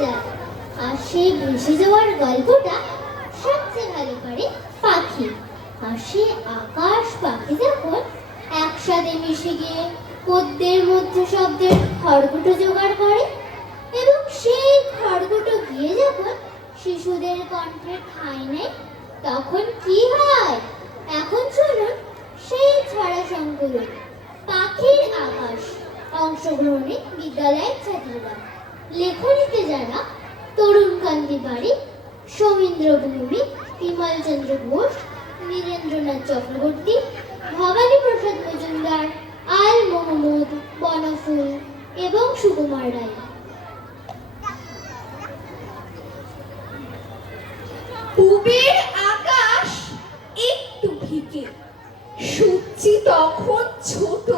যায় আর সেই ভেসে যাওয়ার গল্পটা সবচেয়ে ভালো করে পাখি। আর সে আকাশ পাখি যখন একসাথে মিশে গিয়ে পদ্মের মধ্যে শব্দের খড়গুটো জোগাড় করে এবং সেই খড়গুটো গিয়ে যখন শিশুদের কণ্ঠে ঠাঁই নেয়, তখন কি হয়? এখন শুনুন সেই ছড়া সংকলন। পাখির আকাশ। অংশগ্রহণে বিদ্যালয়ের ছাত্ররা লেখনীতে যারা তরুণ তরুণকান্তি বাড়ি সৌমিন্দ্র ভূমি বিমল চন্দ্র ঘোষ, নীরেন্দ্রনাথ চক্রবর্তী, ভবানী প্রসাদ মজুমদার, আল মোহাম্মদ বনফুল এবং সুকুমার রায়। আকাশ একটু ভিকে সূর্যি তখন ছোট।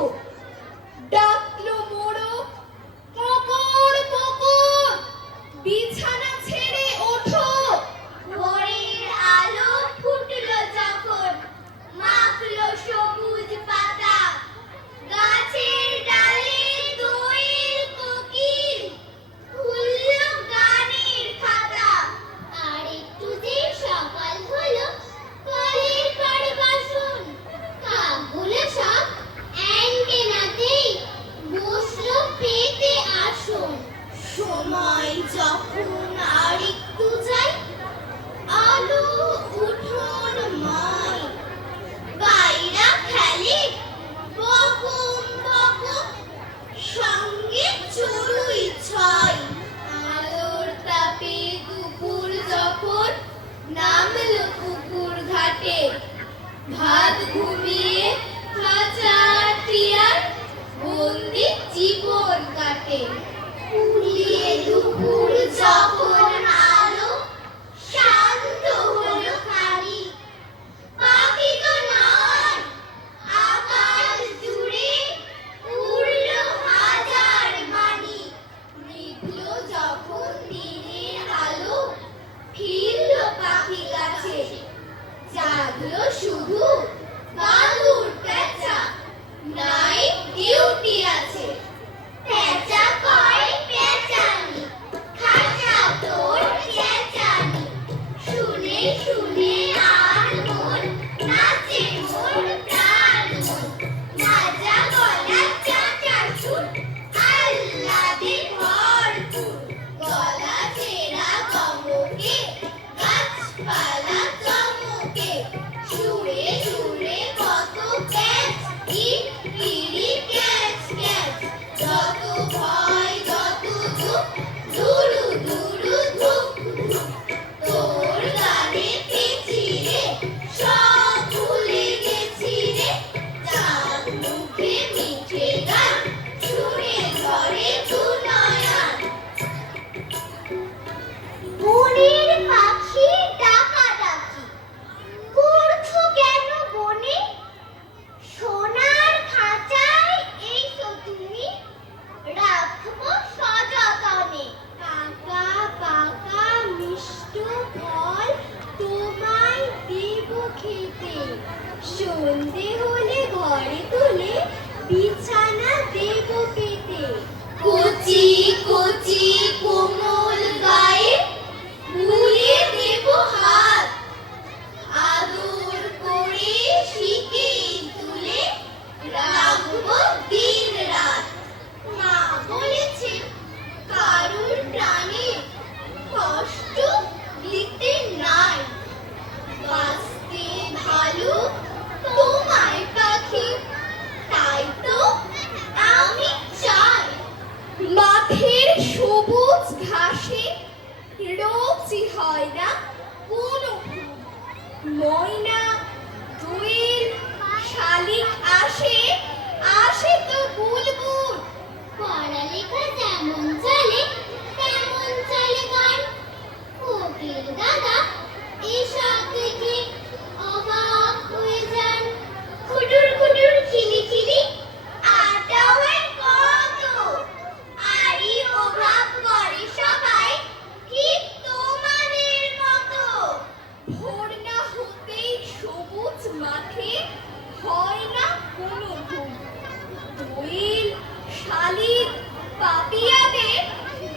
হাত ঘুমিয়ে হাজার টিয়ার বন্দি জীবন কাটে। পুড়িয়ে দুপুর যখন আলো শান্ত হলো খালি। পাখি তো নয়, আকাশ জুড়ে উড়ল হাজার বাণী। মৃত্যু যখন দিনের আলো ফিরল পাখি গাছে জাগলো শুধু teaching. Moina খালি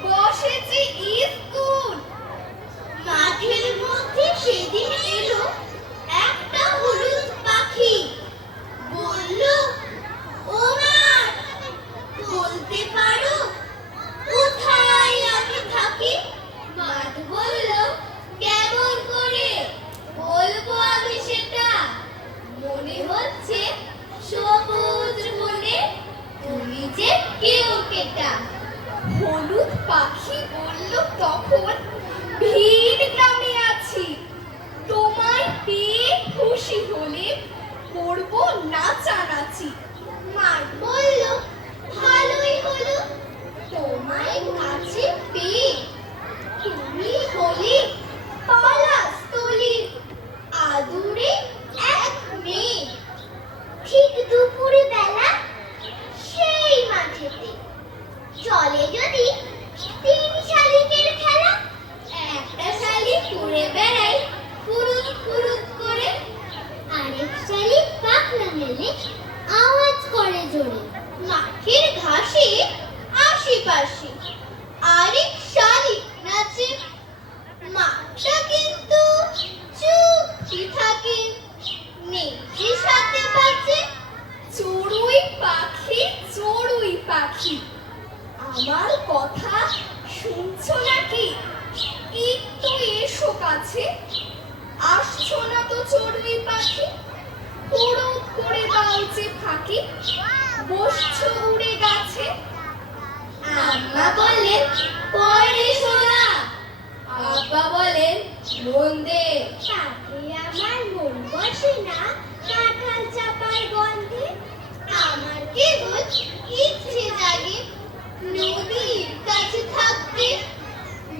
বসেছে মাঠের মধ্যে সেদিনে পাখি বলল, তখন ভিড় গ্রামে আছি। তোমায় পেয়ে খুশি হলে করব নাচানাচি। মার বলল, ভালোই হলো। তোমায় কাছে ঘুরে বেড়াই কুরুত কুরুত করে আরেক শালিক পাখনা মেলে আওয়াজ করে জোরে। মাঠের ঘাসে আশেপাশে ফাঁকি বসছো উড়ে গাছে। আম্মা বললেন পরে সোনা আব্বা বলেন, মন দে। আমার মন বসে না, কাঁঠাল চাপার গন্ধে। আমার কেবল ইচ্ছে জাগে নদীর কাছে থাকতে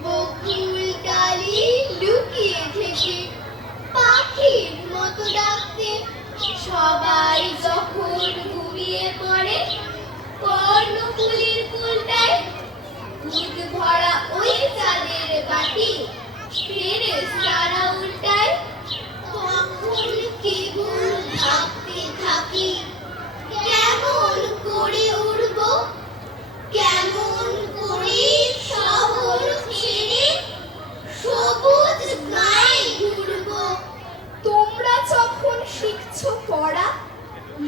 বকুল ডালি লুকিয়ে থেকে পাখির মতো ডাকতে সবাই যখন ঘুমিয়ে পড়ে কর্ণফুলির কুলটায় দুধ ভরা ওই চালের বাটি ফেরে সারা উল্টায় তখন কেবল ভাবতে থাকি কেমন করে উড়ব কেমন করে শহর ছেড়ে সবুজ গায়ে ঘুরব তোমরা যখন শিখছো পড়া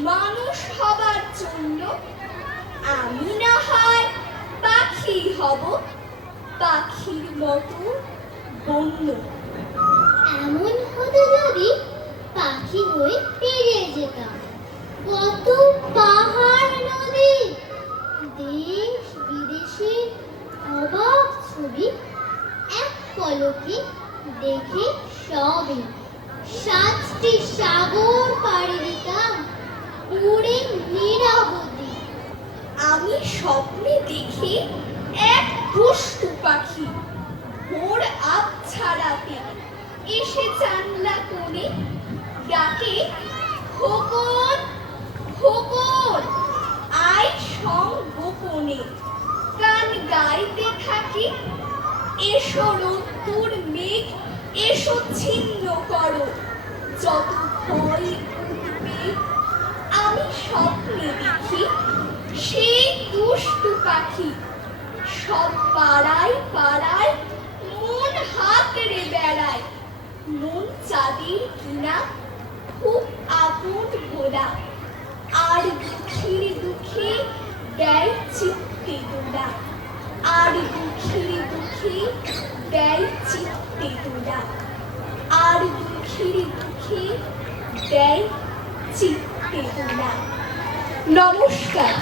মানুষ হবার জন্য আমি না হয় পাখি হব পাখির মতো বন্য এমন হতো যদি পাখি হয়ে পেরিয়ে যেতাম। কত পাহাড় নদী। দেশ বিদেশের অবাক ছবি এক পলকে দেখে সবই। সাতটি সাগর পাড়ি দিতাম উড়ে নিরাপদে। আমি স্বপ্নে দেখি এক দুষ্টু পাখি। ভোর আপ ছাড়াতে এসে জানলা কোণে ডাকে খোকন খোকন আয় সং গোপনে। গান গাইতে থাকি, এসো রোদ্দুর মেঘ, এসো ছিন্ন করো। যত ভয় উদ্বেগ আমি স্বপ্নে দেখি, সেই দুষ্টু পাখি। সব পাড়ায় পাড়ায় হাতড়ে বেড়ায় মন চাঁদের কিনা, খুব আপন গোলা আর দুঃখের দুঃখে দেয় চিত্তে দোলা আর দুঃখের দুঃখে দেয় চিত্তে দোলা আর দুঃখের দুঃখে দেয় চিত্তে দোলা নমস্কার।